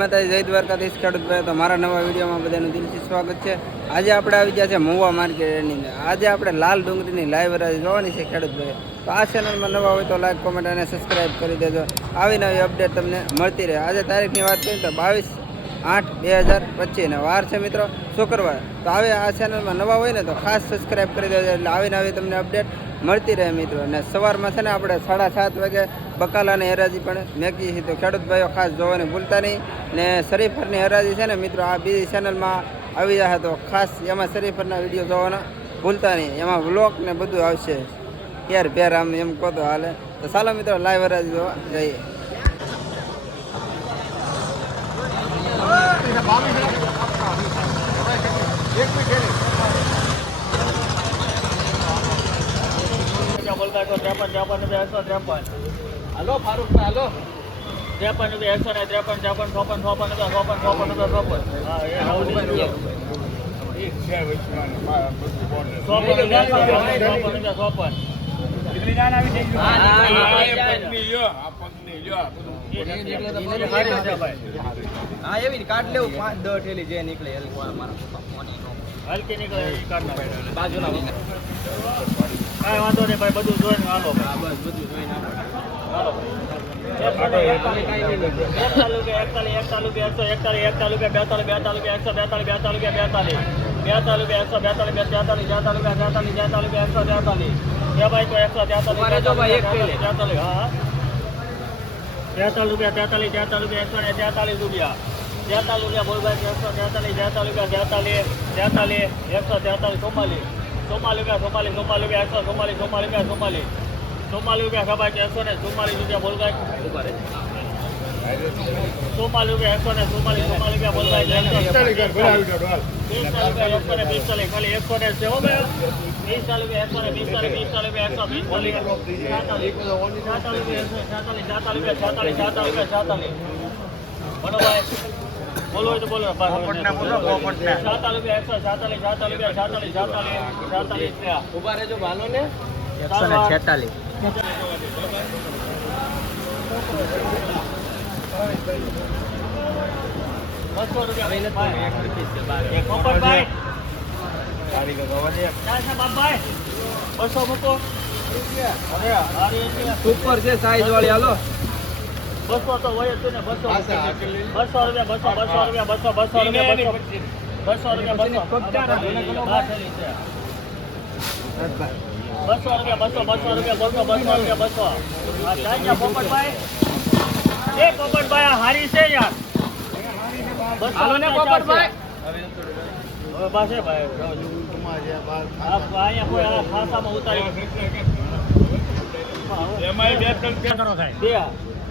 માતાજી, જય દ્વારકાધીશ, ખેડૂત ભાઈ તો મારા નવા વિડીયોમાં બધાનું દિલથી સ્વાગત છે. આજે આપણે આવી ગયા છે મુવા માર્કેટની અંદર. આજે આપણે લાલ ડુંગળીની લાઈવ હરાજી જોવાની છે, ખેડૂત ભાઈ તો આ ચેનલમાં નવા હોય તો લાઈક કોમેન્ટ અને સબસ્ક્રાઈબ કરી દેજો. આવી નવી અપડેટ તમને મળતી રહે. આજે તારીખની વાત કરીએ તો બાવીસ આઠ, બે હજાર પચીસને. વાર છે મિત્રો શુક્રવાર તો આવે આ ચેનલમાં નવા હોય ને, તો ખાસ સબસ્ક્રાઈબ કરી દેજો, એટલે આવીને આવી તમને અપડેટ મળતી રહે મિત્રો. અને સવારમાં છે ને, આપણે સાડા સાત વાગે બકાલાની હરાજી પણ મેકી છે. તો ખેડૂત ભાઈઓ ખાસ જોવાની ભૂલતા નહીં. ને શરીફરની હરાજી છે ને, મિત્રો, આ બીજી ચેનલમાં આવી જશે તો ખાસ એમાં શરીફરના વીડિયો જોવાના ભૂલતા નહીં. એમાં વ્લોગ ને બધું આવશે. યાર પેર આમ એમ કહો તો હાલે. તો ચાલો મિત્રો લાઈવ હરાજી જોવા જઈએ બોલતા એકસો ત્રેપન ત્રેપન રૂપિયા એકસો ત્રેપન હાલો ફારૂક હલો. ત્રેપન રૂપિયા એકસો ને ત્રેપન ત્રેપન ચોપન ચોપન રૂપિયા ચોપન ચોપન રૂપિયા ચોપન. ચોપન રૂપિયા ચોપન. હા એવી કાઢ લેવું પાંચ દસ ઠેલી જે નીકળે. કાંઈ વાંધો નહીં ભાઈ બધું જોઈને હાલો બસ બધું જોઈને એકતાલીસ તેતાલીસ રૂપિયા તેતાલીસ તેતાલીસ રૂપિયા એકસો ને તેતાલીસ રૂપિયા તેતાલીસ રૂપિયા બોલ ભાઈ એકસો તેતાલીસ તેતાલીસ રૂપિયા તેતાલીસ તેતાલીસ એકસો તેતાલીસ ચુમ્માલીસ ચુમ્માલીસ રૂપિયા ચુમ્માલીસ ચુમ્માલીસ રૂપિયા એકસો ચુમ્માલીસ ચુમ્માલીસ રૂપિયા ચુમ્માલીસ ચુમ્માલીસ રૂપિયા છે એકસો ને ચુમ્માલીસ રૂપિયા બોલ ચુમ્માલીસ રૂપિયા એકસો ને ચુમ્માલીસ ચુમ્માલીસ રૂપિયા બોલ ભાઈ પિસ્તાલીસ રૂપિયા એકસો ને પિસ્તાલીસ ખાલી એકસો ને છે પિસ્તાલીસ એકસો ને પિસ્તાલીસ પિસ્તાલીસ રૂપિયા એકસો પિસ્તાલીસ સાતાલીસ સાતાલીસ એકસો સાતાલીસ સાતાલીસ રૂપિયા સાતાલીસ સાતાલીસ રૂપિયા સાતાલીસ બોલો બોલો તો બોલો રૂપિયા એકસો સાતાલીસ સાતાલીસ રૂપિયા સાતાલીસ સાતાલીસ સાતાલીસ રૂપિયા ઊભા રહેજો ભાલો ને એકસો ને છેતાલીસ. રૂપિયા સુપર છે સાઈઝ વાળી હાલો. બસો તો હોય જ ને બસો બસો રૂપિયા બસો. બસો રૂપિયા બસો. બસો રૂપિયા બસો બસો રૂપિયા બસો છે. બસો રૂપિયા બસો બસો રૂપિયા બસો બસો રૂપિયા બસો. આ પોપટભાઈ. એ પોપટભાઈ આ હારી છે યાર. બસો ને પોપટભાઈ. હવે પાસે ભાઈ અહીંયા કોઈ ખાસામાં ઉતારી. બે બે એકવીસ પચીસ પચીસ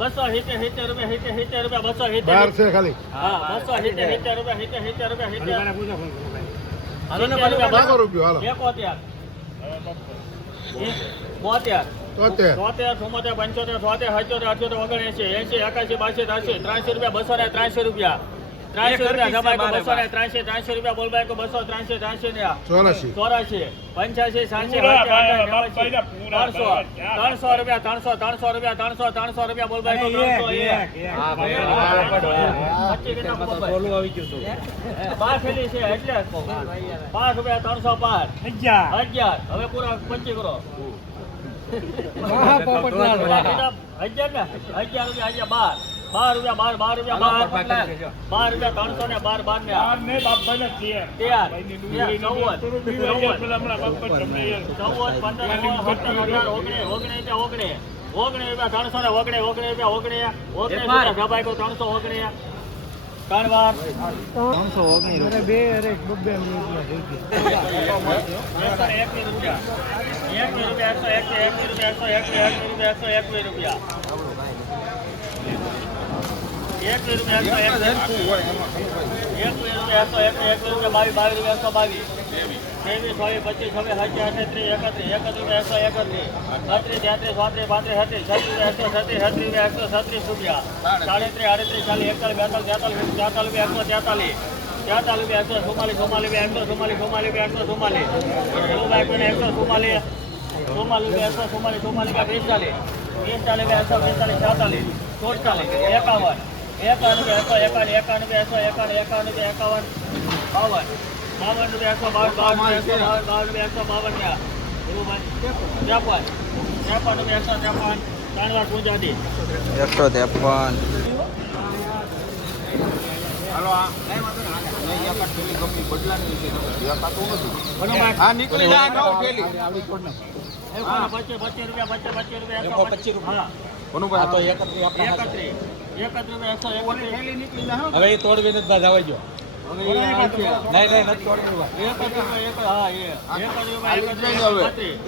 બસો સિત્તેર સિત્તેર રૂપિયા સિત્તેર સિત્તેર રૂપિયા બસો સિત્તેર. ખાલી. હા બસો સિત્તેર સિત્તેર રૂપિયા સિત્તેર સિત્તેર રૂપિયા સિત્તેર. પંચોતેર છોતેર સત્યોતેર અઠ્યોતેર ઓગણએંસી એસી એકાસી બાસી ત્રાસી ત્રાસી રૂપિયા બસો ને ત્રાસી રૂપિયા. પાંચ રૂપિયા ત્રણસો પાંચ અગિયાર. હવે પૂરા પંચી કરો. અગિયાર ને? અગિયાર રૂપિયા અગિયાર બાર. બાર રૂપિયા બાર બાર રૂપિયા બાર બાર રૂપિયા ત્રણસો ને બાર બાર ને તેર તેર, ચૌદ. ચૌદ. પંદર સોળ સત્તર અઢાર ઓગણીસ ઓગણીસ રૂપિયા ઓગણીસ. ઓગણીસ રૂપિયા ત્રણસો ને ઓગણીસ ઓગણીસ રૂપિયા ઓગણીસ. ઓગણીસ રૂપિયા ગભાઈ કો ત્રણસો ઓગણીસ. ત્રણ વાર ત્રણસો ઓગણીસ એકસો ને એકવીસ રૂપિયા. એકવીસ રૂપિયા એકસો એકવીસ એકવીસ રૂપિયા એકસો એકવીસ એકવીસ રૂપિયા એકસો એકવીસ રૂપિયા. એકવીસ રૂપિયા એકસો એકવીસ રૂપિયા રૂપિયા બાવીસ બાવીસ રૂપિયા એકસો બાવીસ ત્રેવીસ ચોવીસ પચીસ છવ્વીસ સત્યાવીસ અઠત્રીસ એકત્રીસ એકત્રીસ એકસો એકત્રીસ બત્રીસ તેત્રીસ ચોત્રીસ પાંત્રીસ છત્રીસ છત્રીસ એકસો છત્રીસ છત્રીસ એકસો છત્રીસ રૂપિયા સાડત્રીસ આડત્રીસ ચાલીસ એકતાલીસ બેતાલીસ તેતાલીસ તેતાલીસ એકસો તેતાલીસ બે એકસો ચુમ્માલીસ ચુમ્માલીસ એકસો ચુમ્માલીસ ચુમ્માલીસ એકસો ચુમ્માલીસ એકસો ચુમ્માલીસ ચુમ્માલીસ એકસો ચુમ્માલીસ ચુમ્માલીસ પિસ્તાલીસ પિસ્તાલીસ એકસો પિસ્તાલીસ છેતાલીસ એકાવન એકાવન એકસો એકાવન એકાવન એકસો એકાવન એકાવન એકાવન બાવન. બાવન રૂપિયા એકસો બાવન બાવન એકસો બાવન બાવન રૂપિયા એકસો બાવન ત્રેપન. ત્રેપન રૂપિયા એકસો ત્રેપન. ત્રણ વાર પૂજાતી એકસો ત્રેપન. હા નીકળી જાય પચીસ પચીસ રૂપિયા પચીસ પચીસ રૂપિયા પચીસ રૂપિયા. એકત્રીસ હવે એ તોડવી નથી બસ આવે જો. નહીં નહીં નથી તોડવી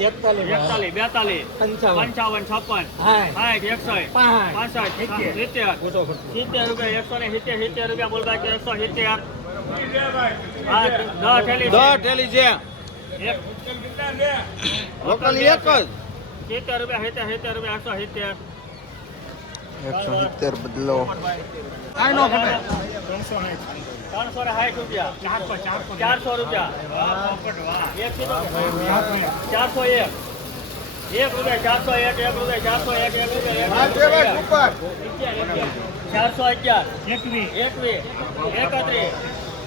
એકતાલીસ. બેતાલીસ. પંચાવન. છપ્પન. એકસો એકસઠ પાસઠ. સિત્તેર. સિત્તેર. રૂપિયા એકસો ને સિત્તેર સિત્તેર રૂપિયા બોલતા એકસો સિત્તેર. સિત્તેર રૂપિયા સિત્તેર રૂપિયા એકસો સિત્તેર. એકસો સિત્તેર બદલો કાંઈ નો ખપે ત્રણસો ને સાઠ રૂપિયા ચારસો રૂપિયા એક કીધું ચારસો એક એક રૂપિયા ચારસો એક એક રૂપિયા ચારસો એક એક રૂપિયા હા એક છે ભાઈ રૂપિયા ઉપર ચારસો અગિયાર એકવીસ એકત્રીસ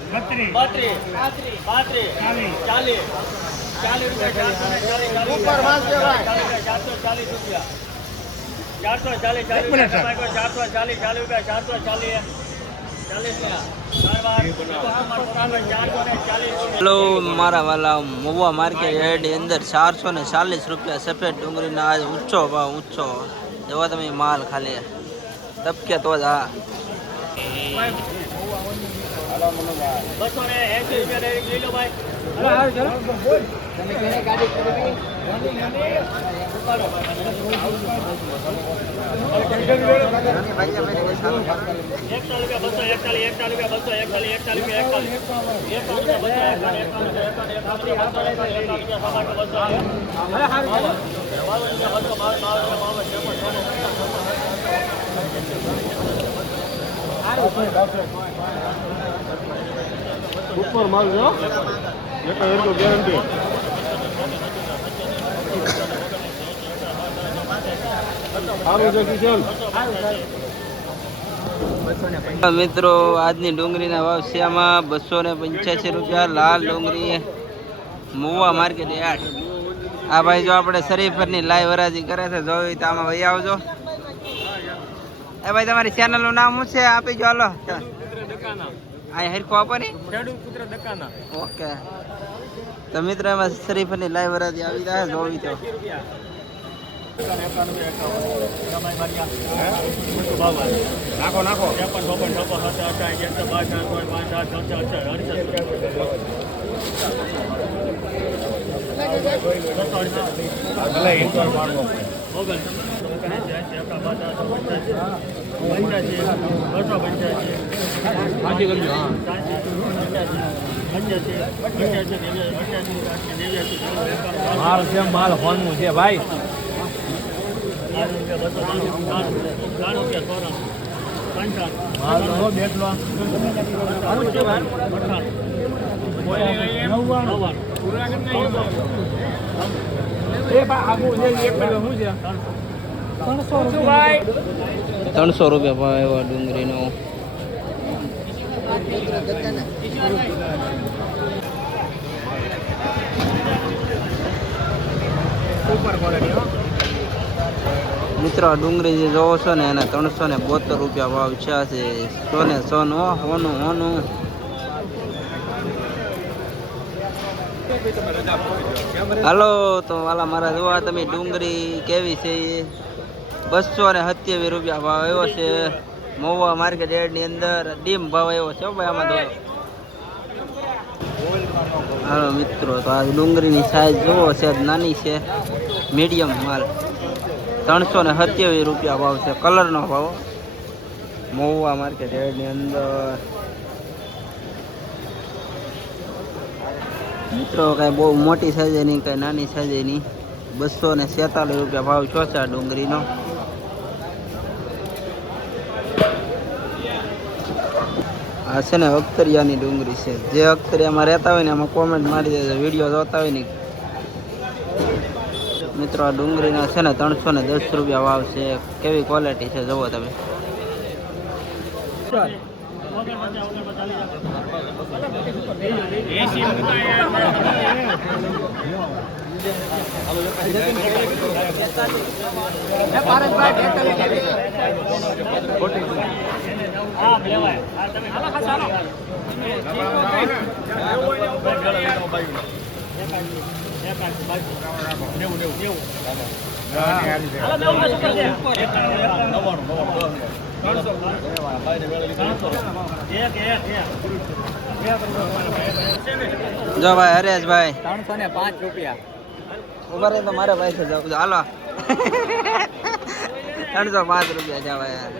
બત્રીસ પાંત્રીસ ચાલીસ ચાલીસ રૂપિયા ચારસો ને ચાલીસ ચાલીસ ઉપર વાંચજે ભાઈ. ચાલીસ ચારસો ચાલીસ રૂપિયા ચારસો ચાલીસ ચાલીસ રૂપિયા તમારે કોઈ ચારસો ચાલીસ ચાલીસ રૂપિયા ચારસો ચાલીસ. ચાલીસ ચારસો ને ચાલીસ. હેલો મારા વાલા મોવા માર્કેટ હેડની અંદર ચારસો ને ચાલીસ રૂપિયા સફેદ ડુંગળીના આજ ઊંચો ભાવ ઊંચો. જવા તમે માલ ખાલી. તબકે તો જ હા બસો ને એસી રૂપિયા લઈ લો ભાઈ. ઉપર માલ એક ગેરંટી મિત્રો, આજની ડુંગળીના ભાવ શિયામાં બસો ને પંચ્યાસી રૂપિયા, લાલ ડુંગળી મુવા માર્કેટ યાર્ડ. આ ભાઈ જો આપણે શરીફરની લાઈવ હરાજી કરે છે જોવી તો આમાં ભાઈ આવજો. એ ભાઈ, તમારી ચેનલનું નામ શું છે? આપી ગયો, હાલો. અહીં હરખો આપો ને. ઓકે. તો મિત્રો, એમાં શરીફરની લાઈવ હરાજી આવી જાય જોવી તો. નાખો નાખો ત્રેપન ચોપન છપ્પન સત્તર અઠાવીસ એકસો બાર ચાર પાંચ પાંચ સાત છ છ અડસઠ પંચ્યાસી બસો પંચ્યાસી સાચી કરજો છે માલ ફોનનું રૂપિયા ત્રણસો રૂપિયા ભાવ એવા ડુંગળીનો. મિત્રો ડુંગળી જે જોવો છો ને, એના ત્રણસો ને બોતેર રૂપિયા ભાવ છે. છે સોને સો હો હોનું હોનું હાલો, તો વાલા મારા જોવા તમે ડુંગળી કેવી છે? બસો ને સત્યાવીસ રૂપિયા ભાવ આવ્યો છે. મહુવા માર્કેટ યાર્ડની અંદર ડીમ ભાવ આવ્યો છે ભાઈ, આમાં તો. હાલો મિત્રો, તો આ ડુંગળીની સાઈઝ જુઓ છે, નાની છે મીડિયમ માલ. ત્રણસો ને સત્યાવીસ રૂપિયા ભાવ છે. કલરનો ભાવ. મહુવા માર્કેટ યાર્ડની અંદર. મિત્રો, કાંઈ બહુ મોટી સાઈઝ નહીં કાંઈ નાની સાઈઝ નહીં બસો ને સેતાલીસ રૂપિયા ભાવ છો ચોચા ડુંગળીનો. આ છે ને અખ્તરિયાની ડુંગળી છે. જે અખ્તરિયામાં રહેતા હોય ને એમાં કોમેન્ટ મારી દેજો. વીડિયો જોતા હોય ને મિત્રો, આ ડુંગળીના છે ને ત્રણસો ને દસ રૂપિયા વાવ છે. કેવી ક્વોલિટી છે જુઓ તમે. તમે જો ભાઈ હરેશભાઈ. ત્રણસો ને પાંચ રૂપિયા ઊભા રહે તો મારે ભાઈ છે. હાલો. ત્રણસો પાંચ રૂપિયા યાર